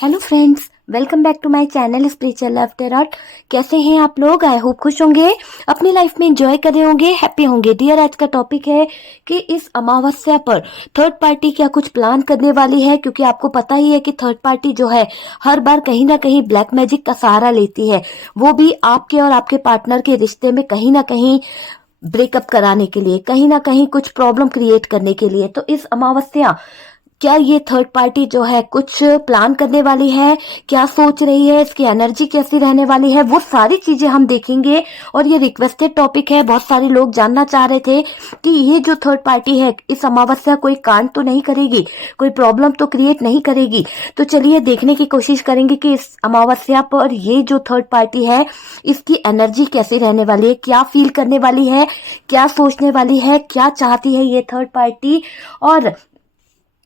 Hello friends, welcome back to my channel spiritual love terror. कैसे हैं आप लोग? आई होप खुश होंगे, अपनी लाइफ में एंजॉय कर रहे होंगे, हैप्पी होंगे। डियर, आज का टॉपिक है कि इस अमावस्या पर थर्ड पार्टी क्या कुछ प्लान करने वाली है, क्योंकि आपको पता ही है कि थर्ड पार्टी जो है हर बार कहीं ना कहीं ब्लैक मैजिक का सहारा लेती है, वो भी आपके और आपके पार्टनर के रिश्ते में कहीं ना कहीं ब्रेकअप कराने के लिए, कहीं ना कहीं कुछ प्रॉब्लम क्रिएट करने के लिए। तो इस अमावस्या क्या ये थर्ड पार्टी जो है कुछ प्लान करने वाली है, क्या सोच रही है, इसकी एनर्जी कैसी रहने वाली है, वो सारी चीजें हम देखेंगे। और ये रिक्वेस्टेड टॉपिक है, बहुत सारे लोग जानना चाह रहे थे कि ये जो थर्ड पार्टी है इस अमावस्या कोई कांड तो नहीं करेगी, कोई प्रॉब्लम तो क्रिएट नहीं करेगी। तो चलिए देखने की कोशिश करेंगे कि इस अमावस्या पर ये जो थर्ड पार्टी है इसकी एनर्जी कैसी रहने वाली है, क्या फील करने वाली है, क्या सोचने वाली है, क्या चाहती है ये थर्ड पार्टी। और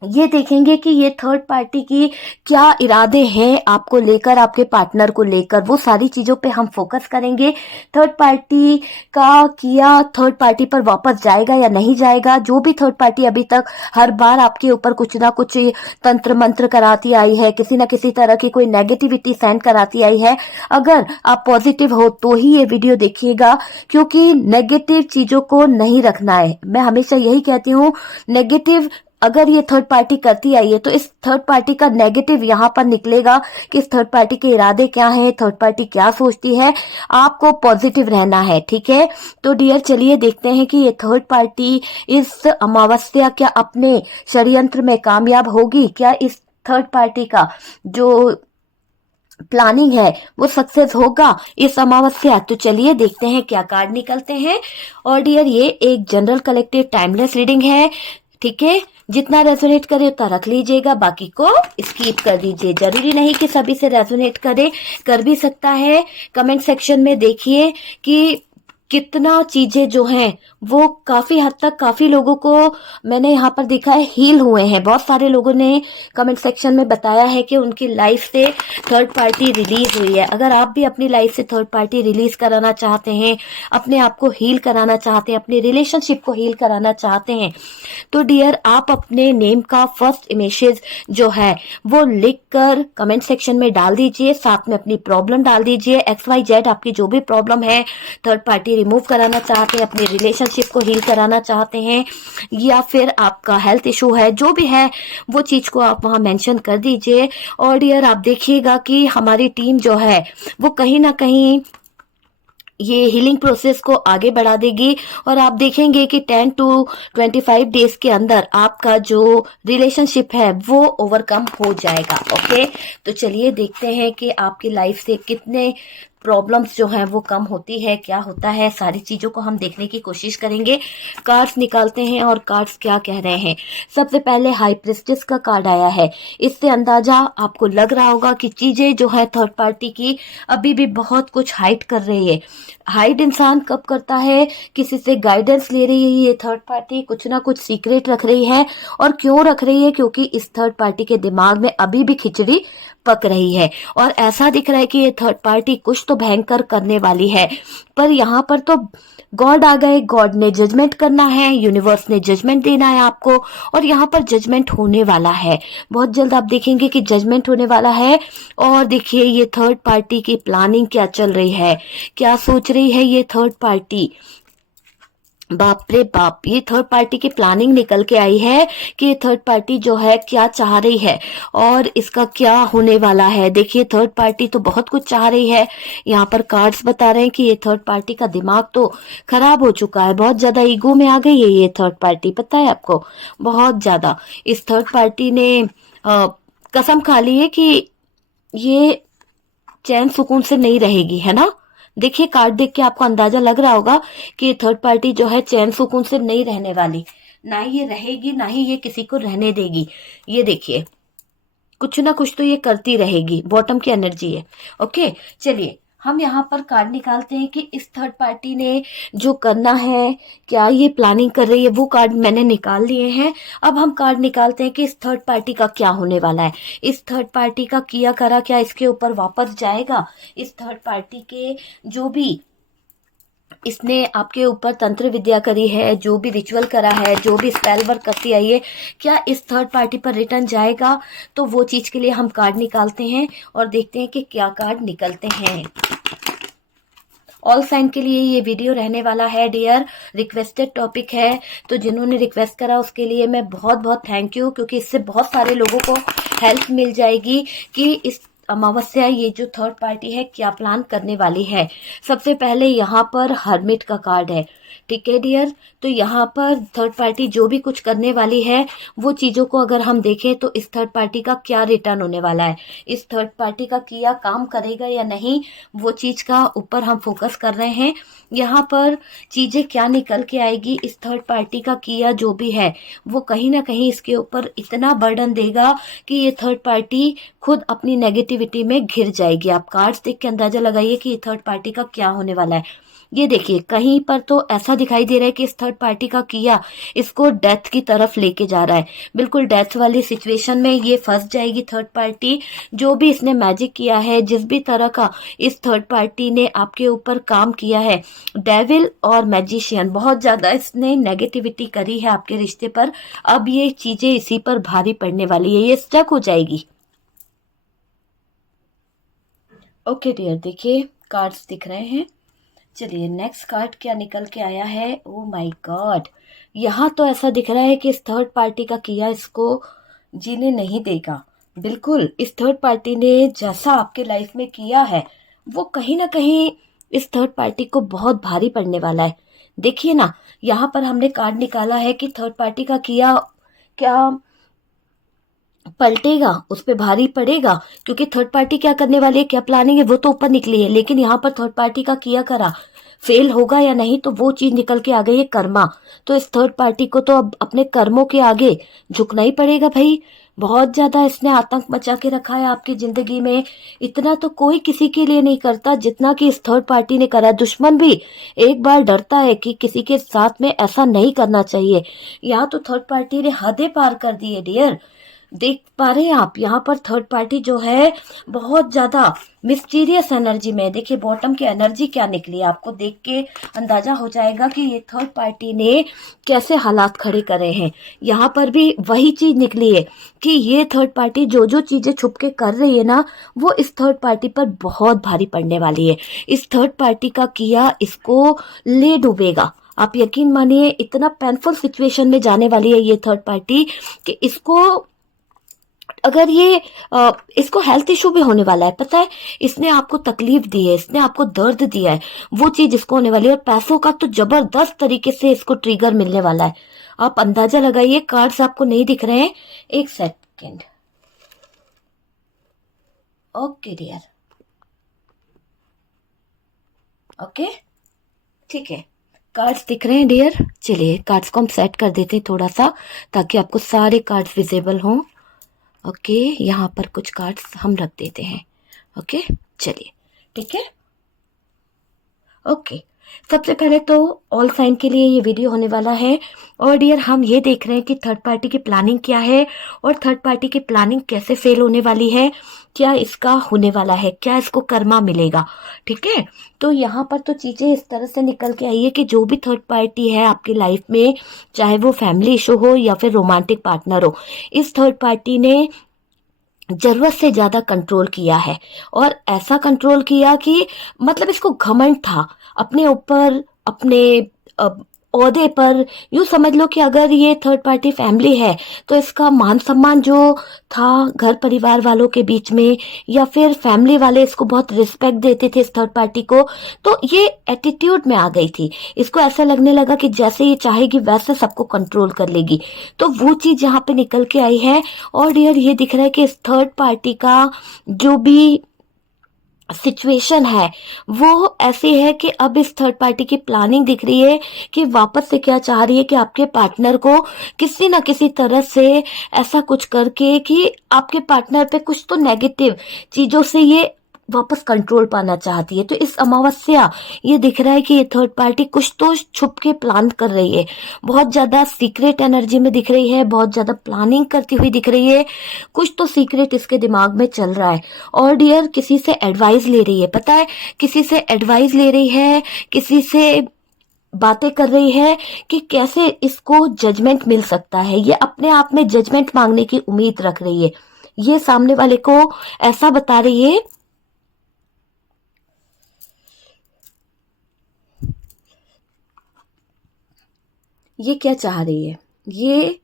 ये देखेंगे कि ये थर्ड पार्टी की क्या इरादे हैं आपको लेकर, आपके पार्टनर को लेकर, वो सारी चीजों पे हम फोकस करेंगे। थर्ड पार्टी का किया थर्ड पार्टी पर वापस जाएगा या नहीं जाएगा। जो भी थर्ड पार्टी अभी तक हर बार आपके ऊपर कुछ ना कुछ तंत्र मंत्र कराती आई है, किसी ना किसी तरह की कोई नेगेटिविटी सेंड कराती आई है, अगर आप पॉजिटिव हो तो ही ये वीडियो देखिएगा, क्योंकि नेगेटिव चीजों को नहीं रखना है। मैं हमेशा यही कहती हूँ, नेगेटिव अगर ये थर्ड पार्टी करती आई है तो इस थर्ड पार्टी का नेगेटिव यहाँ पर निकलेगा कि इस थर्ड पार्टी के इरादे क्या हैं, थर्ड पार्टी क्या सोचती है। आपको पॉजिटिव रहना है, ठीक है। तो डियर, चलिए देखते हैं कि ये थर्ड पार्टी इस अमावस्या क्या अपने षड्यंत्र में कामयाब होगी, क्या इस थर्ड पार्टी का जो प्लानिंग है वो सक्सेस होगा इस अमावस्या। तो चलिए देखते हैं क्या कार्ड निकलते हैं। और डियर, ये एक जनरल कलेक्टिव टाइमलेस रीडिंग है, ठीक है। जितना रेजोनेट करे उतना रख लीजिएगा, बाकी को स्किप कर दीजिए। जरूरी नहीं कि सभी से रेजोनेट करे, कर भी सकता है। कमेंट सेक्शन में देखिए कि कितना चीजें जो हैं वो काफी हद तक काफी लोगों को मैंने यहाँ पर देखा है हील हुए हैं। बहुत सारे लोगों ने कमेंट सेक्शन में बताया है कि उनकी लाइफ से थर्ड पार्टी रिलीज हुई है। अगर आप भी अपनी लाइफ से थर्ड पार्टी रिलीज कराना चाहते हैं, अपने आप को हील कराना चाहते हैं, अपने रिलेशनशिप को हील कराना चाहते हैं, तो डियर आप अपने नेम का फर्स्ट इमेजेस जो है वो लिख कर कमेंट सेक्शन में डाल दीजिए। साथ में अपनी प्रॉब्लम डाल दीजिए, XYZ आपकी जो भी प्रॉब्लम है, थर्ड पार्टी रिमूव कराना चाहते हैं, अपने रिलेशनशिप को हील कराना चाहते हैं, या फिर आपका हेल्थ इशू है, जो भी है वो चीज को आप वहां मेंशन कर दीजिए। और डियर, आप देखिएगा कि हमारी टीम जो है वो कहीं ना कहीं ये हीलिंग प्रोसेस को आगे बढ़ा देगी। और आप देखेंगे कि 10 to 25 डेज के अंदर आपका जो रिलेशनशिप है वो ओवरकम हो जाएगा। ओके, तो चलिए देखते हैं कि आपकी लाइफ से कितने प्रॉब्लम्स जो हैं वो कम होती है, क्या होता है, सारी चीजों को हम देखने की कोशिश करेंगे। कार्ड्स निकालते हैं और कार्ड्स क्या कह रहे हैं। सबसे पहले हाई प्रिस्टेस का कार्ड आया है। इससे अंदाजा आपको लग रहा होगा कि चीजें जो है थर्ड पार्टी की अभी भी बहुत कुछ हाइड कर रही है। हाइड इंसान कब करता है? किसी से गाइडेंस ले रही है ये थर्ड पार्टी, कुछ ना कुछ सीक्रेट रख रही है। और क्यों रख रही है? क्योंकि इस थर्ड पार्टी के दिमाग में अभी भी खिचड़ी पक रही है और ऐसा दिख रहा है कि ये थर्ड पार्टी कुछ तो भयंकर करने वाली है। पर यहाँ पर तो गॉड आ गए, गॉड ने जजमेंट करना है, यूनिवर्स ने जजमेंट देना है आपको, और यहाँ पर जजमेंट होने वाला है। बहुत जल्द आप देखेंगे कि जजमेंट होने वाला है। और देखिए ये थर्ड पार्टी की प्लानिंग क्या चल रही है, क्या सोच रही है ये थर्ड पार्टी। बाप रे बाप, ये थर्ड पार्टी की प्लानिंग निकल के आई है कि ये थर्ड पार्टी जो है क्या चाह रही है और इसका क्या होने वाला है। देखिए थर्ड पार्टी तो बहुत कुछ चाह रही है। यहाँ पर कार्ड्स बता रहे हैं कि ये थर्ड पार्टी का दिमाग तो खराब हो चुका है, बहुत ज्यादा ईगो में आ गई है ये थर्ड पार्टी, पता है आपको, बहुत ज्यादा। इस थर्ड पार्टी ने कसम खा ली है कि ये चैन सुकून से नहीं रहेगी, है ना। देखिए कार्ड देख के आपको अंदाजा लग रहा होगा कि थर्ड पार्टी जो है चैन सुकून से नहीं रहने वाली, ना ही ये रहेगी, ना ही ये किसी को रहने देगी। ये देखिए कुछ ना कुछ तो ये करती रहेगी, बॉटम की एनर्जी है। ओके, चलिए हम यहाँ पर कार्ड निकालते हैं कि इस थर्ड पार्टी ने जो करना है, क्या ये प्लानिंग कर रही है, वो कार्ड मैंने निकाल लिए हैं। अब हम कार्ड निकालते हैं कि इस थर्ड पार्टी का क्या होने वाला है। इस थर्ड पार्टी का किया करा क्या इसके ऊपर वापस जाएगा। इस थर्ड पार्टी के जो भी इसने आपके ऊपर तंत्र विद्या करी है, जो भी रिचुअल करा है, जो भी स्पेल वर्क करती आई है, क्या इस थर्ड पार्टी पर रिटर्न जाएगा? तो वो चीज़ के लिए हम कार्ड निकालते हैं और देखते हैं कि क्या कार्ड निकलते हैं। ऑल साइन के लिए ये वीडियो रहने वाला है डियर, रिक्वेस्टेड टॉपिक है, तो जिन्होंने रिक्वेस्ट करा उसके लिए मैं बहुत बहुत थैंक यू, क्योंकि इससे बहुत सारे लोगों को हेल्प मिल जाएगी कि इस अमावस्या ये जो थर्ड पार्टी है क्या प्लान करने वाली है। सबसे पहले यहाँ पर हर्मिट का कार्ड है, ठीक है डियर। तो यहाँ पर थर्ड पार्टी जो भी कुछ करने वाली है वो चीज़ों को अगर हम देखें तो इस थर्ड पार्टी का क्या रिटर्न होने वाला है, इस थर्ड पार्टी का किया काम करेगा या नहीं, वो चीज़ का ऊपर हम फोकस कर रहे हैं। यहाँ पर चीज़ें क्या निकल के आएगी, इस थर्ड पार्टी का किया जो भी है वो कहीं ना कहीं इसके ऊपर इतना बर्डन देगा कि ये थर्ड पार्टी खुद अपनी नेगेटिविटी में घिर जाएगी। आप कार्ड्स देख के अंदाजा लगाइए कि ये थर्ड पार्टी का क्या होने वाला है। ये देखिए कहीं पर तो ऐसा दिखाई दे रहा है कि इस थर्ड पार्टी का किया इसको डेथ की तरफ लेके जा रहा है, बिल्कुल डेथ वाली सिचुएशन में ये फंस जाएगी थर्ड पार्टी। जो भी इसने मैजिक किया है, जिस भी तरह का इस थर्ड पार्टी ने आपके ऊपर काम किया है, डेविल और मैजिशियन, बहुत ज्यादा इसने नेगेटिविटी करी है आपके रिश्ते पर। अब ये चीजें इसी पर भारी पड़ने वाली है, ये स्टक हो जाएगी। ओके डियर, देखिए कार्ड्स दिख रहे हैं। चलिए नेक्स्ट कार्ड क्या निकल के आया है। ओ माय गॉड, यहाँ तो ऐसा दिख रहा है कि इस थर्ड पार्टी का किया इसको जीने नहीं देगा। बिल्कुल इस थर्ड पार्टी ने जैसा आपके लाइफ में किया है वो कहीं ना कहीं इस थर्ड पार्टी को बहुत भारी पड़ने वाला है। देखिए ना, यहाँ पर हमने कार्ड निकाला है कि थर्ड पार्टी का किया क्या पलटेगा, उस पे भारी पड़ेगा, क्योंकि थर्ड पार्टी क्या करने वाली है, क्या प्लानिंग है, वो तो ऊपर निकली है। लेकिन यहाँ पर थर्ड पार्टी का किया करा फेल होगा या नहीं, तो वो चीज निकल के आ गई है कर्मा। तो इस थर्ड पार्टी को तो अब अपने कर्मों के आगे झुकना ही पड़ेगा भाई। बहुत ज्यादा इसने आतंक मचा के रखा है आपकी जिंदगी में। इतना तो कोई किसी के लिए नहीं करता जितना कि इस थर्ड पार्टी ने करा। दुश्मन भी एक बार डरता है कि किसी के साथ में ऐसा नहीं करना चाहिए। यहाँ तो थर्ड पार्टी ने हदें पार कर दी है डियर। देख पा रहे हैं आप, यहाँ पर थर्ड पार्टी जो है बहुत ज्यादा मिस्टीरियस एनर्जी में। देखिए बॉटम की एनर्जी क्या निकली है, आपको देख के अंदाजा हो जाएगा कि ये थर्ड पार्टी ने कैसे हालात खड़े करे हैं। यहाँ पर भी वही चीज निकली है कि ये थर्ड पार्टी जो जो चीजें छुप के कर रही है ना, वो इस थर्ड पार्टी पर बहुत भारी पड़ने वाली है। इस थर्ड पार्टी का किया इसको ले डूबेगा। आप यकीन मानिए इतना पेनफुल सिचुएशन में जाने वाली है ये थर्ड पार्टी कि इसको अगर ये इसको हेल्थ इशू भी होने वाला है। पता है, इसने आपको तकलीफ दी है, इसने आपको दर्द दिया है, वो चीज इसको होने वाली है। और पैसों का तो जबरदस्त तरीके से इसको ट्रिगर मिलने वाला है। आप अंदाजा लगाइए, कार्ड्स आपको नहीं दिख रहे हैं, एक सेकेंड। ओके डियर, ओके ठीक है, कार्ड्स दिख रहे हैं डियर। चलिए कार्ड्स को हम सेट कर देते हैं थोड़ा सा, ताकि आपको सारे कार्ड्स विजिबल हों। ओके, यहाँ पर कुछ कार्ड्स हम रख देते हैं। ओके चलिए ठीक है। ओके, सबसे पहले तो ऑल साइन के लिए ये वीडियो होने वाला है। और डियर हम ये देख रहे हैं कि थर्ड पार्टी की प्लानिंग क्या है और थर्ड पार्टी की प्लानिंग कैसे फेल होने वाली है, क्या इसका होने वाला है, क्या इसको कर्मा मिलेगा। ठीक है, तो यहाँ पर तो चीजें इस तरह से निकल के आई है कि जो भी थर्ड पार्टी है आपकी लाइफ में, चाहे वो फैमिली इशू हो या फिर रोमांटिक पार्टनर हो, इस थर्ड पार्टी ने जरूरत से ज्यादा कंट्रोल किया है। और ऐसा कंट्रोल किया कि मतलब इसको घमंड था अपने ऊपर, अपने ओहदे पर। यूं समझ लो कि अगर ये थर्ड पार्टी फैमिली है तो इसका मान सम्मान जो था घर परिवार वालों के बीच में, या फिर फैमिली वाले इसको बहुत रिस्पेक्ट देते थे इस थर्ड पार्टी को, तो ये एटीट्यूड में आ गई थी। इसको ऐसा लगने लगा कि जैसे ये चाहेगी वैसे सबको कंट्रोल कर लेगी। तो वो चीज यहाँ पे निकल के आई है। और डियर ये दिख रहा है कि इस थर्ड पार्टी का जो भी सिचुएशन है वो ऐसी है कि अब इस थर्ड पार्टी की प्लानिंग दिख रही है कि वापस से क्या चाह रही है कि आपके पार्टनर को किसी ना किसी तरह से ऐसा कुछ करके कि आपके पार्टनर पे कुछ तो नेगेटिव चीजों से ये वापस कंट्रोल पाना चाहती है। तो इस अमावस्या ये दिख रहा है कि ये थर्ड पार्टी कुछ तो छुप के प्लान कर रही है, बहुत ज्यादा सीक्रेट एनर्जी में दिख रही है, बहुत ज्यादा प्लानिंग करती हुई दिख रही है, कुछ तो सीक्रेट इसके दिमाग में चल रहा है। और डियर किसी से एडवाइस ले रही है, पता है, किसी से एडवाइस ले रही है, किसी से बातें कर रही है कि कैसे इसको जजमेंट मिल सकता है। ये अपने आप में जजमेंट मांगने की उम्मीद रख रही है। ये सामने वाले को ऐसा बता रही है, ये क्या चाह रही है, ये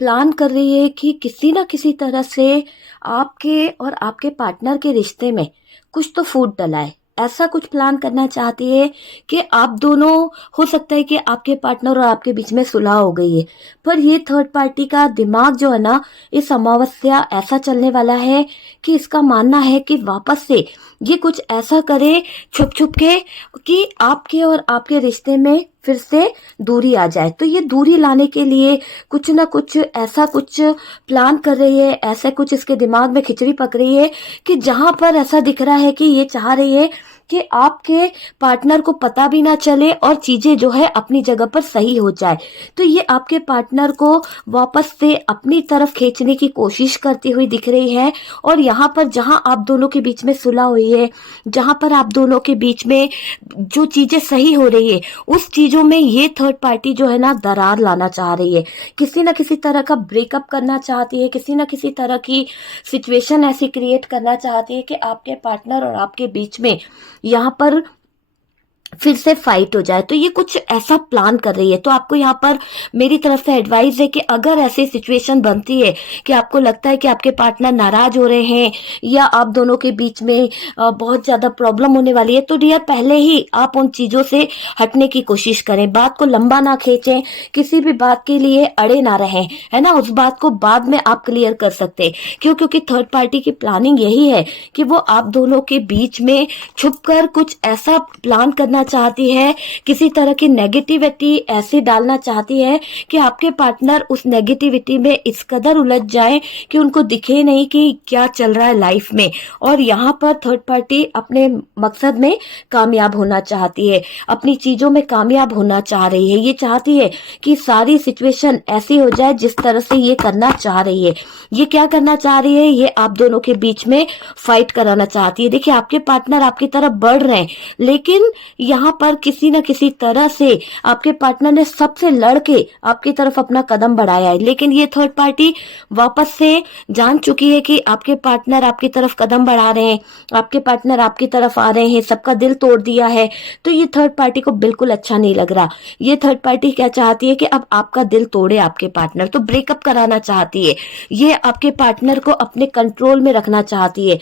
प्लान कर रही है कि किसी ना किसी तरह से आपके और आपके पार्टनर के रिश्ते में कुछ तो फूट डलाए। ऐसा कुछ प्लान करना चाहती है कि आप दोनों, हो सकता है कि आपके पार्टनर और आपके बीच में सुलह हो गई है, पर ये थर्ड पार्टी का दिमाग जो है ना, इस अमावस्या ऐसा चलने वाला है कि इसका मानना है कि वापस से ये कुछ ऐसा करे छुप छुप के कि आपके और आपके रिश्ते में फिर से दूरी आ जाए। तो ये दूरी लाने के लिए कुछ ना कुछ ऐसा कुछ प्लान कर रही है, ऐसा कुछ इसके दिमाग में खिचड़ी पक रही है कि जहां पर ऐसा दिख रहा है कि ये चाह रही है कि आपके पार्टनर को पता भी ना चले और चीजें जो है अपनी जगह पर सही हो जाए। तो ये आपके पार्टनर को वापस से अपनी तरफ खींचने की कोशिश करती हुई दिख रही है। और यहाँ पर जहां आप दोनों के बीच में सुलह हुई है, जहां पर आप दोनों के बीच में जो चीजें सही हो रही है, उस चीजों में ये थर्ड पार्टी जो है ना दरार लाना चाह रही है, किसी ना किसी तरह का ब्रेकअप करना चाहती है, किसी ना किसी तरह की सिचुएशन ऐसी क्रिएट करना चाहती है कि आपके पार्टनर और आपके बीच में यहाँ पर फिर से फाइट हो जाए। तो ये कुछ ऐसा प्लान कर रही है। तो आपको यहाँ पर मेरी तरफ से एडवाइस है कि अगर ऐसी सिचुएशन बनती है कि आपको लगता है कि आपके पार्टनर नाराज हो रहे हैं या आप दोनों के बीच में बहुत ज्यादा प्रॉब्लम होने वाली है, तो डियर पहले ही आप उन चीजों से हटने की कोशिश करें, बात को लंबा ना खींचें, किसी भी बात के लिए अड़े ना रहें, है ना। उस बात को बाद में आप क्लियर कर सकते। क्योंकि थर्ड पार्टी की प्लानिंग यही है कि वो आप दोनों के बीच में छुपकर कुछ ऐसा प्लान करना चाहती है, किसी तरह की नेगेटिविटी ऐसे डालना चाहती है कि आपके पार्टनर उस नेगेटिविटी में इस कदर उलझ जाए कि उनको दिखे नहीं कि क्या चल रहा है लाइफ में। और यहाँ पर थर्ड पार्टी अपने मकसद में कामयाब होना चाहती है, अपनी चीजों में कामयाब होना चाह रही है। ये चाहती है कि सारी सिचुएशन ऐसी हो जाए जिस तरह से ये करना चाह रही है। ये क्या करना चाह रही है, ये आप दोनों के बीच में फाइट कराना चाहती है। देखिए आपके पार्टनर आपकी तरफ बढ़ रहे हैं, लेकिन यहाँ पर किसी न किसी तरह से आपके पार्टनर ने सबसे लड़के आपकी तरफ अपना कदम बढ़ाया है। लेकिन ये थर्ड पार्टी वापस से जान चुकी है कि आपके पार्टनर आपकी तरफ कदम बढ़ा रहे हैं, आपके पार्टनर आपकी तरफ आ रहे हैं, सबका दिल तोड़ दिया है। तो ये थर्ड पार्टी को बिल्कुल अच्छा नहीं लग रहा। ये थर्ड पार्टी क्या चाहती है कि अब आपका दिल तोड़े आपके पार्टनर, तो ब्रेकअप कराना चाहती है। ये आपके पार्टनर को अपने कंट्रोल में रखना चाहती है।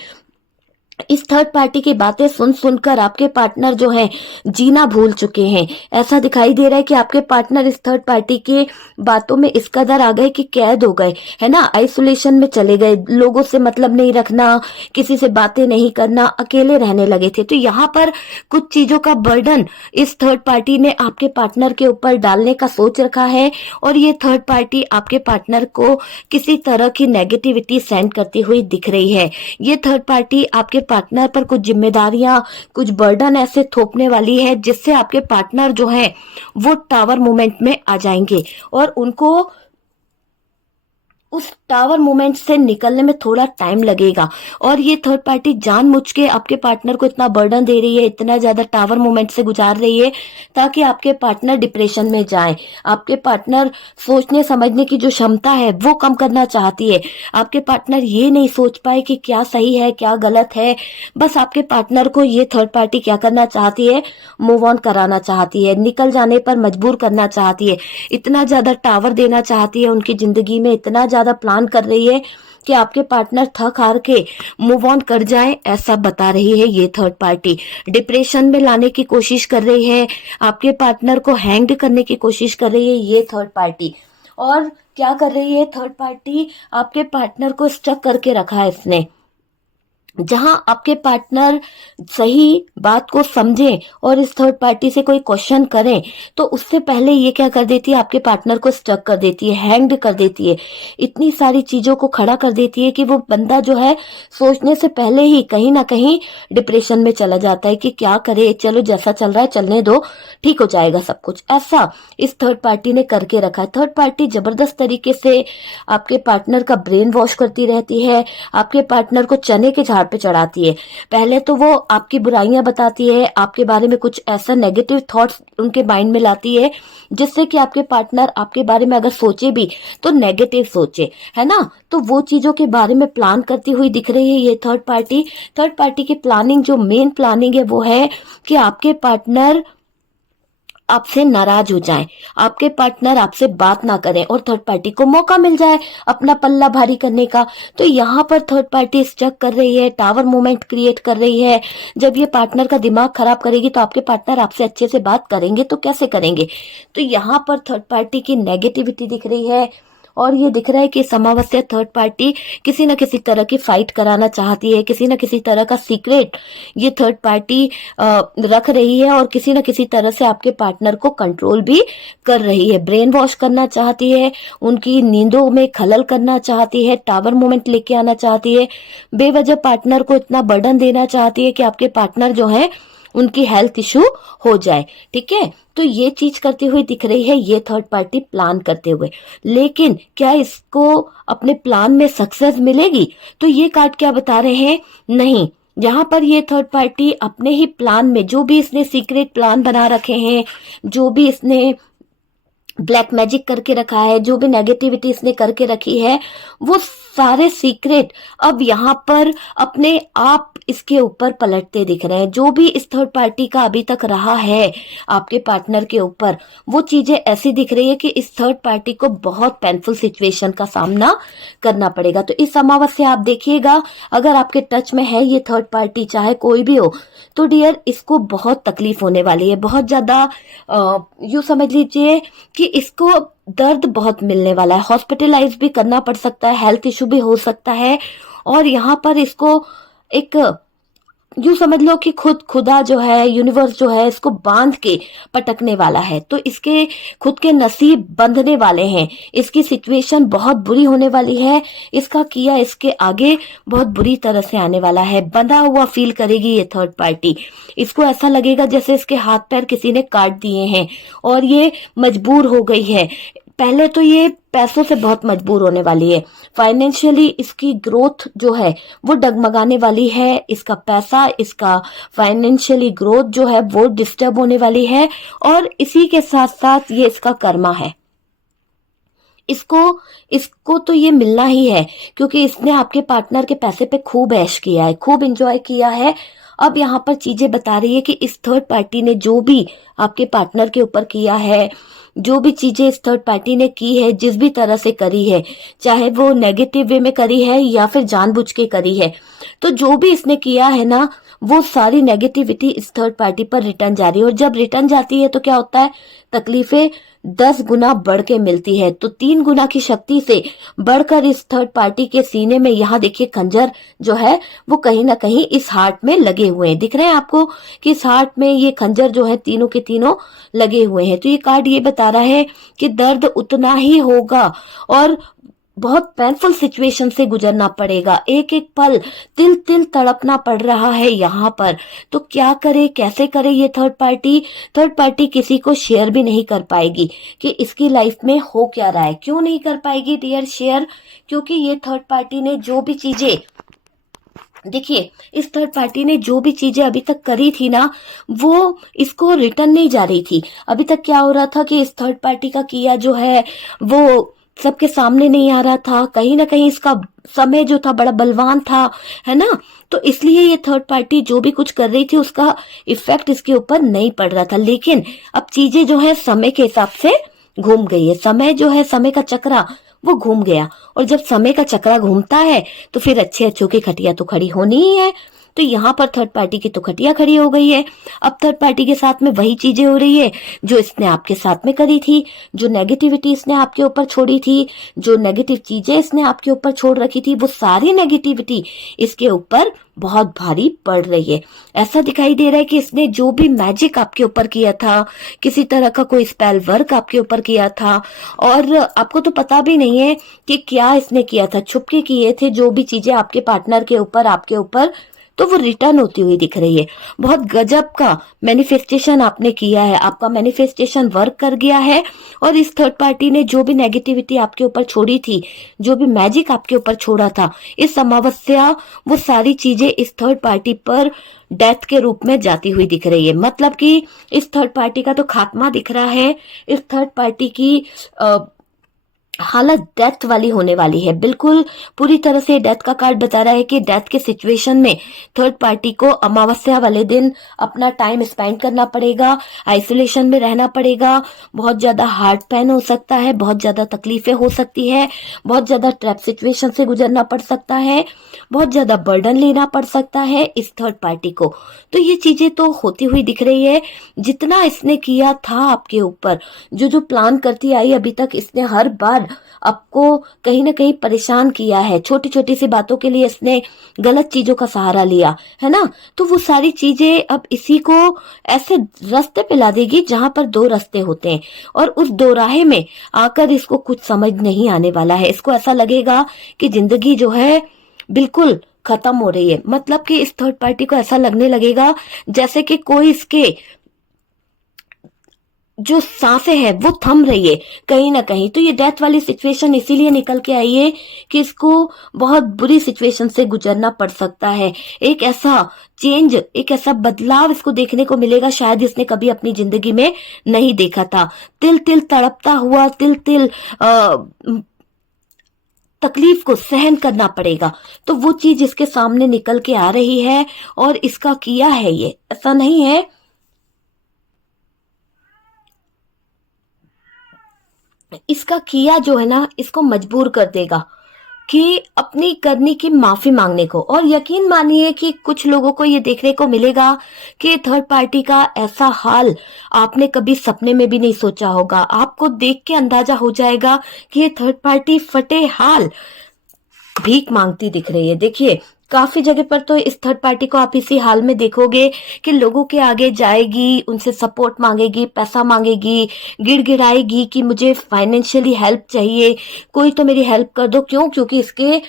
इस थर्ड पार्टी की बातें सुन सुनकर आपके पार्टनर जो हैं जीना भूल चुके हैं। ऐसा दिखाई दे रहा है कि आपके पार्टनर इस थर्ड पार्टी के बातों में इस कदर आ गए कि कैद हो गए, है ना, आइसोलेशन में चले गए, लोगों से मतलब नहीं रखना, किसी से बातें नहीं करना, अकेले रहने लगे थे। तो यहाँ पर कुछ चीजों का बर्डन इस थर्ड पार्टी ने आपके पार्टनर के ऊपर डालने का सोच रखा है। और ये थर्ड पार्टी आपके पार्टनर को किसी तरह की नेगेटिविटी सेंड करती हुई दिख रही है। ये थर्ड पार्टी आपके पार्टनर पर कुछ जिम्मेदारियां, कुछ बर्डन ऐसे थोपने वाली है जिससे आपके पार्टनर जो है वो टावर मोमेंट में आ जाएंगे और उनको उस टावर मोमेंट से निकलने में थोड़ा टाइम लगेगा। और ये थर्ड पार्टी जानबूझ के आपके पार्टनर को इतना बर्डन दे रही है, इतना ज्यादा टावर मोमेंट से गुजार रही है, ताकि आपके पार्टनर डिप्रेशन में जाए। आपके पार्टनर सोचने समझने की जो क्षमता है वो कम करना चाहती है। आपके पार्टनर ये नहीं सोच पाए कि क्या सही है क्या गलत है। बस आपके पार्टनर को ये थर्ड पार्टी क्या करना चाहती है, मूव ऑन कराना चाहती है, निकल जाने पर मजबूर करना चाहती है, इतना ज्यादा टावर देना चाहती है उनकी जिंदगी में, इतना ज्यादा प्लान कर रही है कि आपके पार्टनर थक हार के मूव ऑन कर जाए, ऐसा बता रही है ये थर्ड पार्टी। डिप्रेशन में लाने की कोशिश कर रही है, आपके पार्टनर को हैंग्ड करने की कोशिश कर रही है ये थर्ड पार्टी। और क्या कर रही है थर्ड पार्टी, आपके पार्टनर को स्टक करके रखा है इसने। जहां आपके पार्टनर सही बात को समझें और इस थर्ड पार्टी से कोई क्वेश्चन करें तो उससे पहले ये क्या कर देती है, आपके पार्टनर को स्टक कर देती है, हैंग्ड कर देती है, इतनी सारी चीजों को खड़ा कर देती है कि वो बंदा जो है सोचने से पहले ही कहीं ना कहीं डिप्रेशन में चला जाता है कि क्या करे, चलो जैसा चल रहा है चलने दो, ठीक हो जाएगा सब कुछ। ऐसा इस थर्ड पार्टी ने करके रखा है। थर्ड पार्टी जबरदस्त तरीके से आपके पार्टनर का ब्रेन वॉश करती रहती है, आपके पार्टनर को चने के झाड़ पे चढ़ाती है। पहले तो वो आपकी बुराइयां बताती है, आपके बारे में कुछ ऐसा नेगेटिव थॉट्स उनके माइंड में लाती है जिससे कि आपके पार्टनर आपके बारे में अगर सोचे भी तो नेगेटिव सोचे, है ना। तो वो चीजों के बारे में प्लान करती हुई दिख रही है ये थर्ड पार्टी। थर्ड पार्टी की प्लानिंग, जो मेन प्लानिंग है वो है कि आपके पार्टनर आपसे नाराज हो जाएं, आपके पार्टनर आपसे बात ना करें और थर्ड पार्टी को मौका मिल जाए अपना पल्ला भारी करने का। तो यहाँ पर थर्ड पार्टी स्टक कर रही है, टावर मोमेंट क्रिएट कर रही है। जब ये पार्टनर का दिमाग खराब करेगी तो आपके पार्टनर आपसे अच्छे से बात करेंगे तो कैसे करेंगे। तो यहाँ पर थर्ड पार्टी की नेगेटिविटी दिख रही है और ये दिख रहा है कि अमावस्या थर्ड पार्टी किसी न किसी तरह की फाइट कराना चाहती है, किसी न किसी तरह का सीक्रेट ये थर्ड पार्टी रख रही है और किसी न किसी तरह से आपके पार्टनर को कंट्रोल भी कर रही है, ब्रेन वॉश करना चाहती है, उनकी नींदों में खलल करना चाहती है, टावर मोमेंट लेके आना चाहती है, बेवजह पार्टनर को इतना बर्डन देना चाहती है कि आपके पार्टनर जो है उनकी हेल्थ इशू हो जाए। ठीक है, तो ये चीज करती हुई दिख रही है ये थर्ड पार्टी प्लान करते हुए। लेकिन क्या इसको अपने प्लान में सक्सेस मिलेगी? तो ये कार्ड क्या बता रहे हैं, नहीं। यहाँ पर ये थर्ड पार्टी अपने ही प्लान में जो भी इसने सीक्रेट प्लान बना रखे हैं, जो भी इसने ब्लैक मैजिक करके रखा है, जो भी नेगेटिविटी इसने करके रखी है, वो सारे सीक्रेट अब यहाँ पर अपने आप इसके ऊपर पलटते दिख रहे हैं। जो भी इस थर्ड पार्टी का अभी तक रहा है आपके पार्टनर के ऊपर, वो चीजें ऐसी दिख रही है कि इस थर्ड पार्टी को बहुत पेनफुल सिचुएशन का सामना करना पड़ेगा। तो इस अमावस्या आप देखिएगा, अगर आपके टच में है ये थर्ड पार्टी, चाहे कोई भी हो, तो डियर इसको बहुत तकलीफ होने वाली है, बहुत ज्यादा यूं समझ लीजिए कि इसको दर्द बहुत मिलने वाला है, हॉस्पिटलाइज भी करना पड़ सकता है, हेल्थ इशू भी हो सकता है। और यहाँ पर इसको एक यूं समझ लो कि खुदा जो है, यूनिवर्स जो है, इसको बांध के पटकने वाला है। तो इसके खुद के नसीब बंधने वाले हैं, इसकी सिचुएशन बहुत बुरी होने वाली है, इसका किया इसके आगे बहुत बुरी तरह से आने वाला है। बंधा हुआ फील करेगी ये थर्ड पार्टी, इसको ऐसा लगेगा जैसे इसके हाथ पैर किसी ने काट दिए हैं और ये मजबूर हो गई है। पहले तो ये पैसों से बहुत मजबूर होने वाली है, फाइनेंशियली इसकी ग्रोथ जो है वो डगमगाने वाली है, इसका पैसा, इसका फाइनेंशियली ग्रोथ जो है वो डिस्टर्ब होने वाली है। और इसी के साथ साथ ये इसका कर्मा है, इसको इसको तो ये मिलना ही है, क्योंकि इसने आपके पार्टनर के पैसे पे खूब ऐश किया है, खूब एंजॉय किया है। अब यहाँ पर चीजें बता रही है कि इस थर्ड पार्टी ने जो भी आपके पार्टनर के ऊपर किया है, जो भी चीजें इस थर्ड पार्टी ने की है, जिस भी तरह से करी है, चाहे वो नेगेटिव वे में करी है या फिर जानबूझ के करी है, तो जो भी इसने किया है ना, वो सारी नेगेटिविटी इस थर्ड पार्टी पर रिटर्न जा रही है। और जब रिटर्न जाती है तो क्या होता है, तकलीफें 10 गुना बढ़ के मिलती है। तो 3 गुना की शक्ति से बढ़कर इस थर्ड पार्टी के सीने में, यहाँ देखिए खंजर जो है वो कहीं ना कहीं इस हार्ट में लगे हुए हैं, दिख रहे हैं आपको कि इस हार्ट में ये खंजर जो है तीनों के तीनों लगे हुए हैं। तो ये कार्ड ये बता रहा है कि दर्द उतना ही होगा और बहुत पेनफुल सिचुएशन से गुजरना पड़ेगा, एक एक पल तिल तिल तड़पना पड़ रहा है यहाँ पर। तो क्या करे, कैसे करे ये थर्ड पार्टी किसी को शेयर भी नहीं कर पाएगी कि इसकी लाइफ में हो क्या रहा है। क्यों नहीं कर पाएगी डियर शेयर? क्योंकि ये थर्ड पार्टी ने जो भी चीजें, देखिए इस थर्ड पार्टी ने जो भी चीजें अभी तक करी थी ना, वो इसको रिटर्न नहीं जा रही थी। अभी तक क्या हो रहा था कि इस थर्ड पार्टी का किया जो है वो सबके सामने नहीं आ रहा था, कहीं ना कहीं इसका समय जो था बड़ा बलवान था, है ना। तो इसलिए ये थर्ड पार्टी जो भी कुछ कर रही थी उसका इफेक्ट इसके ऊपर नहीं पड़ रहा था। लेकिन अब चीजें जो है समय के हिसाब से घूम गई है, समय जो है, समय का चक्रा वो घूम गया। और जब समय का चक्रा घूमता है तो फिर अच्छे अच्छों की खटिया तो खड़ी होनी ही है। तो यहाँ पर थर्ड पार्टी की तो खटिया खड़ी हो गई है। अब थर्ड पार्टी के साथ में वही चीजें हो रही है जो इसने आपके साथ में करी थी, जो नेगेटिविटी इसने आपके ऊपर छोड़ी थी, जो नेगेटिव चीजें इसने आपके ऊपर छोड़ रखी थी, वो सारी नेगेटिविटी इसके ऊपर बहुत भारी पड़ रही है। ऐसा दिखाई दे रहा है कि इसने जो भी मैजिक आपके ऊपर किया था, किसी तरह का कोई स्पेल वर्क आपके ऊपर किया था, और आपको तो पता भी नहीं है कि क्या इसने किया था, छुपके किए थे जो भी चीजें आपके पार्टनर के ऊपर, आपके ऊपर, तो वो रिटर्न होती हुई दिख रही है। बहुत गजब का मैनिफेस्टेशन आपने किया है, आपका मैनिफेस्टेशन वर्क कर गया है। और इस थर्ड पार्टी ने जो भी नेगेटिविटी आपके ऊपर छोड़ी थी, जो भी मैजिक आपके ऊपर छोड़ा था, इस अमावस्या वो सारी चीजें इस थर्ड पार्टी पर डेथ के रूप में जाती हुई दिख रही है। मतलब कि इस थर्ड पार्टी का तो खात्मा दिख रहा है, इस थर्ड पार्टी की हालत डेथ वाली होने वाली है। बिल्कुल पूरी तरह से डेथ का कार्ड बता रहा है कि डेथ के सिचुएशन में थर्ड पार्टी को अमावस्या वाले दिन अपना टाइम स्पेंड करना पड़ेगा, आइसोलेशन में रहना पड़ेगा, बहुत ज्यादा हार्ट पेन हो सकता है, बहुत ज्यादा तकलीफें हो सकती है, बहुत ज्यादा ट्रैप सिचुएशन से गुजरना पड़ सकता है, बहुत ज्यादा बर्डन लेना पड़ सकता है इस थर्ड पार्टी को। तो ये चीजें तो होती हुई दिख रही है। जितना इसने किया था आपके ऊपर, जो जो प्लान करती आई अभी तक, इसने हर बार आपको कहीं ना कहीं परेशान किया है। छोटी छोटी सी बातों के लिए इसने गलत चीजों का सहारा लिया है ना। तो वो सारी चीजें अब इसी को ऐसे रास्ते पे ला देगी जहां पर दो रास्ते होते हैं, और उस दो राहे में आकर इसको कुछ समझ नहीं आने वाला है। इसको ऐसा लगेगा कि जिंदगी जो है बिल्कुल खत्म हो रही है। मतलब कि इस थर्ड पार्टी को ऐसा लगने लगेगा जैसे कि कोई इसके जो सांसें हैं वो थम रही है कहीं ना कहीं। तो ये डेथ वाली सिचुएशन इसीलिए निकल के आई है कि इसको बहुत बुरी सिचुएशन से गुजरना पड़ सकता है। एक ऐसा चेंज, एक ऐसा बदलाव इसको देखने को मिलेगा शायद इसने कभी अपनी जिंदगी में नहीं देखा था। तिल तिल तड़पता हुआ, तिल तिल तकलीफ को सहन करना पड़ेगा। तो वो चीज इसके सामने निकल के आ रही है, और इसका किया है ये, ऐसा नहीं है। इसका किया जो है ना, इसको मजबूर कर देगा कि अपनी करनी की माफी मांगने को। और यकीन मानिए कि कुछ लोगों को ये देखने को मिलेगा कि थर्ड पार्टी का ऐसा हाल आपने कभी सपने में भी नहीं सोचा होगा। आपको देख के अंदाजा हो जाएगा कि ये थर्ड पार्टी फटे हाल भीख मांगती दिख रही है। देखिए काफी जगह पर तो इस थर्ड पार्टी को आप इसी हाल में देखोगे कि लोगों के आगे जाएगी, उनसे सपोर्ट मांगेगी, पैसा मांगेगी, गिड़गिड़ाएगी कि मुझे फाइनेंशियली हेल्प चाहिए, कोई तो मेरी हेल्प कर दो। क्यों? क्योंकि इसके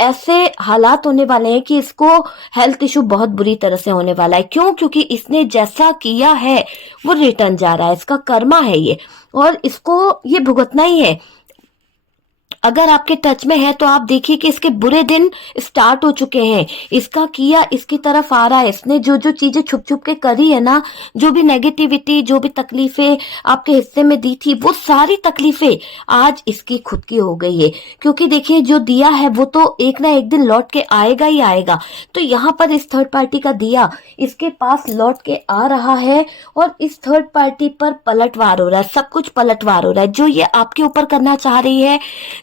ऐसे हालात होने वाले हैं कि इसको हेल्थ इशू बहुत बुरी तरह से होने वाला है। क्यों? क्योंकि इसने जैसा किया है वो रिटर्न जा रहा है, इसका कर्मा है ये, और इसको ये भुगतना ही है। अगर आपके टच में है तो आप देखिए कि इसके बुरे दिन स्टार्ट हो चुके हैं। इसका किया इसकी तरफ आ रहा है। इसने जो जो चीजें छुप छुप के करी है ना, जो भी नेगेटिविटी, जो भी तकलीफें आपके हिस्से में दी थी, वो सारी तकलीफें आज इसकी खुद की हो गई है। क्योंकि देखिए जो दिया है वो तो एक ना एक दिन लौट के आएगा ही आएगा। तो यहाँ पर इस थर्ड पार्टी का दिया इसके पास लौट के आ रहा है, और इस थर्ड पार्टी पर पलटवार हो रहा है, सब कुछ पलटवार हो रहा है। जो ये आपके ऊपर करना चाह रही है,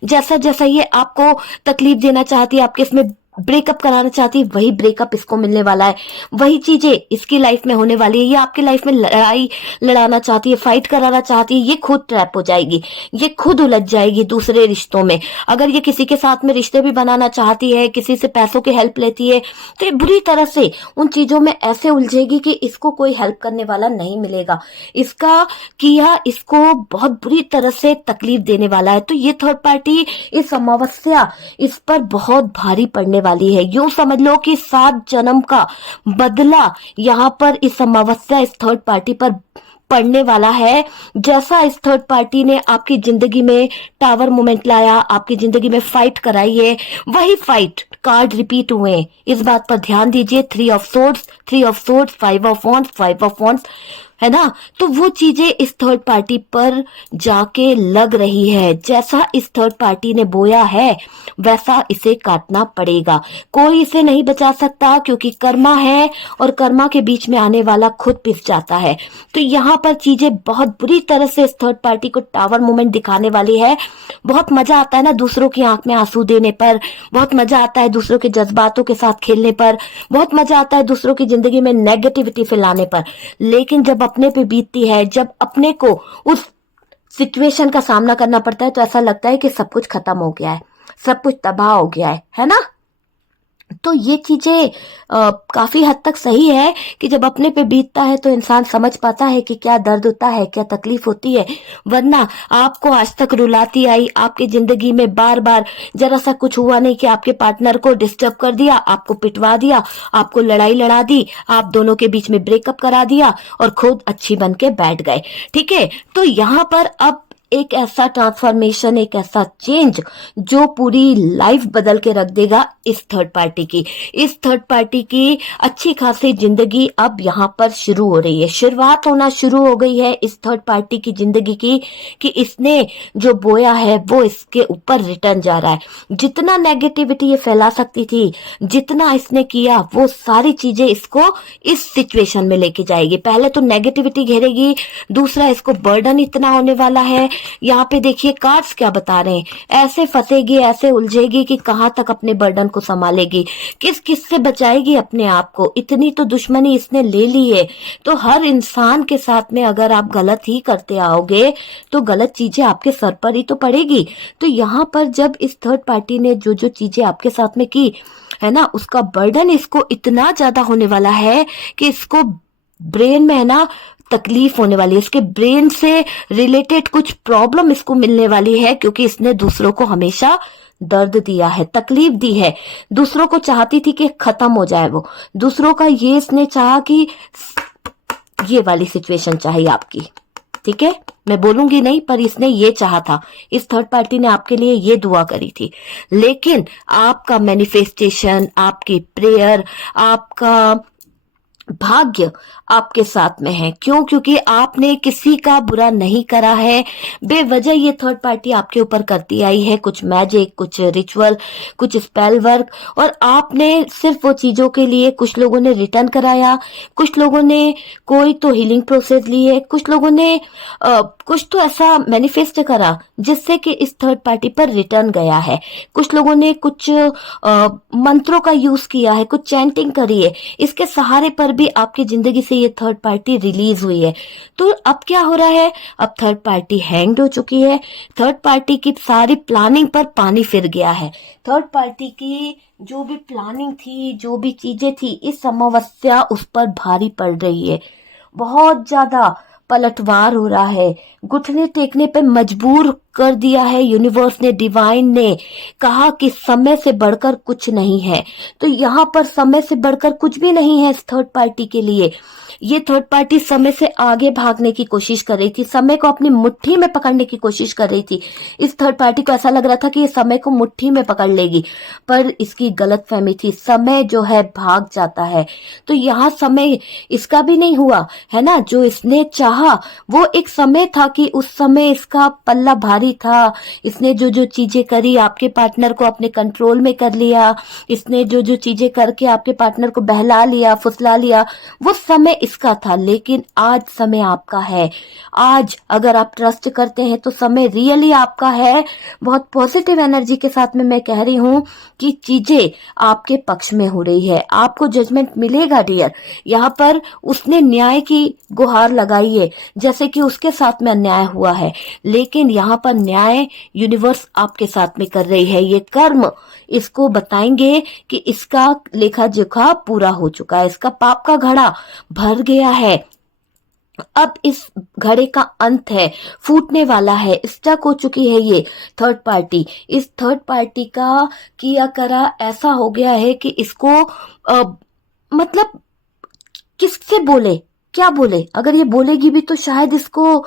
जैसा जैसा ये आपको तकलीफ देना चाहती है, आपके इसमें ब्रेकअप कराना चाहती है, वही ब्रेकअप इसको मिलने वाला है। वही चीजें इसकी लाइफ में होने वाली है। ये आपकी लाइफ में लड़ाई लड़ाना चाहती है, फाइट कराना चाहती है, ये खुद ट्रैप हो जाएगी, ये खुद उलझ जाएगी दूसरे रिश्तों में। अगर ये किसी के साथ में रिश्ते भी बनाना चाहती है, किसी से पैसों की हेल्प लेती है, तो ये बुरी तरह से उन चीजों में ऐसे उलझेगी कि इसको कोई हेल्प करने वाला नहीं मिलेगा। इसका किया इसको बहुत बुरी तरह से तकलीफ देने वाला है। तो ये थर्ड पार्टी इस अमावस्या इस पर बहुत भारी पड़ने वाली है। यूं समझ लो कि 7 जन्म का बदला यहाँ पर इस अमावस्या इस थर्ड पार्टी पर पड़ने वाला है। जैसा इस थर्ड पार्टी ने आपकी जिंदगी में टावर मोमेंट लाया, आपकी जिंदगी में फाइट कराई है, वही फाइट कार्ड रिपीट हुए हैं। इस बात पर ध्यान दीजिए। 3 of swords, 3 of swords, 5 of wands, 5 of wands, है ना। तो वो चीजें इस थर्ड पार्टी पर जाके लग रही है। जैसा इस थर्ड पार्टी ने बोया है वैसा इसे काटना पड़ेगा। कोई इसे नहीं बचा सकता, क्योंकि कर्मा है, और कर्मा के बीच में आने वाला खुद पिस जाता है। तो यहाँ पर चीजें बहुत बुरी तरह से इस थर्ड पार्टी को टावर मोमेंट दिखाने वाली है। बहुत मजा आता है ना दूसरों की आंख में आंसू देने पर, बहुत मजा आता है दूसरों के जज्बातों के साथ खेलने पर, बहुत मजा आता है दूसरों की जिंदगी में नेगेटिविटी फैलाने पर। लेकिन जब अपने पे बीतती है, जब अपने को उस सिचुएशन का सामना करना पड़ता है, तो ऐसा लगता है कि सब कुछ खत्म हो गया है, सब कुछ तबाह हो गया है ना। तो ये चीजें काफी हद तक सही है कि जब अपने पे बीतता है तो इंसान समझ पाता है कि क्या दर्द होता है, क्या तकलीफ होती है। वरना आपको आज तक रुलाती आई, आपकी जिंदगी में बार बार जरा सा कुछ हुआ नहीं कि आपके पार्टनर को डिस्टर्ब कर दिया, आपको पिटवा दिया, आपको लड़ाई लड़ा दी, आप दोनों के बीच में ब्रेकअप करा दिया और खुद अच्छी बन के बैठ गए। ठीक है, तो यहाँ पर अब एक ऐसा ट्रांसफॉर्मेशन, एक ऐसा चेंज जो पूरी लाइफ बदल के रख देगा इस थर्ड पार्टी की। इस थर्ड पार्टी की अच्छी खासी जिंदगी अब यहाँ पर शुरू हो रही है, शुरुआत होना शुरू हो गई है इस थर्ड पार्टी की जिंदगी की, कि इसने जो बोया है वो इसके ऊपर रिटर्न जा रहा है। जितना नेगेटिविटी ये फैला सकती थी, जितना इसने किया, वो सारी चीजें इसको इस सिचुएशन में लेके जाएगी। पहले तो नेगेटिविटी घेरेगी, दूसरा इसको बर्डन इतना होने वाला है। यहाँ पे देखिए कार्ड्स क्या बता रहे हैं, ऐसे फंसेगी, ऐसे उलझेगी कि कहाँ तक अपने बर्डन को संभालेगी, किस किस से बचाएगी अपने आप को। इतनी तो दुश्मनी इसने ले ली है। तो हर इंसान के साथ में अगर आप गलत ही करते आओगे तो गलत चीजें आपके सर पर ही तो पड़ेगी। तो यहाँ पर जब इस थर्ड पार्टी ने जो जो चीजें आपके साथ में की है ना, उसका बर्डन इसको इतना ज्यादा होने वाला है कि इसको ब्रेन में है ना तकलीफ होने वाली है, इसके ब्रेन से रिलेटेड कुछ प्रॉब्लम इसको मिलने वाली है, क्योंकि इसने दूसरों को हमेशा दर्द दिया है, तकलीफ दी है। दूसरों को चाहती थी कि खत्म हो जाए वो, दूसरों का ये इसने चाहा कि ये वाली सिचुएशन चाहिए आपकी। ठीक है, मैं बोलूंगी नहीं, पर इसने ये चाहा था, इस थर्ड पार्टी ने आपके लिए ये दुआ करी थी। लेकिन आपका मैनिफेस्टेशन, आपकी प्रेयर, आपका भाग्य आपके साथ में है। क्यों? क्योंकि आपने किसी का बुरा नहीं करा है। बेवजह ये थर्ड पार्टी आपके ऊपर करती आई है कुछ मैजिक, कुछ रिचुअल, कुछ स्पेल वर्क, और आपने सिर्फ वो चीजों के लिए, कुछ लोगों ने रिटर्न कराया, कुछ लोगों ने कोई तो हीलिंग प्रोसेस ली है, कुछ लोगों ने कुछ तो ऐसा मैनिफेस्ट करा जिससे कि इस थर्ड पार्टी पर रिटर्न गया है। कुछ लोगों ने कुछ मंत्रों का यूज किया है, कुछ चैंटिंग करी है, इसके सहारे पर भी आपकी जिंदगी से ये थर्ड पार्टी रिलीज हुई है। तो अब क्या हो रहा है, अब थर्ड पार्टी हैंग्ड हो चुकी है, थर्ड पार्टी की सारी प्लानिंग पर पानी फिर गया है। थर्ड पार्टी की जो भी प्लानिंग थी, जो भी चीजें थी, इस अमावस्या उस पर भारी पड़ रही है। बहुत ज्यादा पलटवार हो रहा है, घुटने टेकने पे मजबूर कर दिया है यूनिवर्स ने, डिवाइन ने कहा कि समय से बढ़कर कुछ नहीं है। तो यहाँ पर समय से बढ़कर कुछ भी नहीं है इस थर्ड पार्टी के लिए। ये थर्ड पार्टी समय से आगे भागने की कोशिश कर रही थी, समय को अपनी मुट्ठी में पकड़ने की कोशिश कर रही थी। इस थर्ड पार्टी को ऐसा लग रहा था कि ये समय को मुट्ठी में पकड़ लेगी, पर इसकी गलत फहमी थी। समय जो है भाग जाता है, तो यहाँ समय इसका भी नहीं हुआ है ना। जो इसने चाहा वो एक समय था कि उस समय इसका पल्ला भारी था। इसने जो जो चीजें करी, आपके पार्टनर को अपने कंट्रोल में कर लिया, इसने जो जो चीजें करके आपके पार्टनर को बहला लिया, फुसला लिया, वो समय इसका था। लेकिन आज समय आपका है। आज अगर आप ट्रस्ट करते हैं तो समय रियली आपका है। बहुत पॉजिटिव एनर्जी के साथ में मैं कह रही हूं कि चीजें आपके पक्ष में हो रही है, आपको जजमेंट मिलेगा डियर। यहाँ पर उसने न्याय की गुहार लगाई है, जैसे कि उसके साथ में अन्याय हुआ है, लेकिन यहाँ पर न्याय यूनिवर्स आपके साथ में कर रही है। ये कर्म इसको बताएंगे कि इसका लेखा जोखा पूरा हो चुका है, इसका पाप का घड़ा भर गया है। अब इस घड़े का अंत है, फूटने वाला है, स्टक हो चुकी है ये थर्ड पार्टी। इस थर्ड पार्टी का किया करा ऐसा हो गया है कि इसको मतलब किससे बोले, क्या बोले। अगर ये बोलेगी भी तो शायद इसको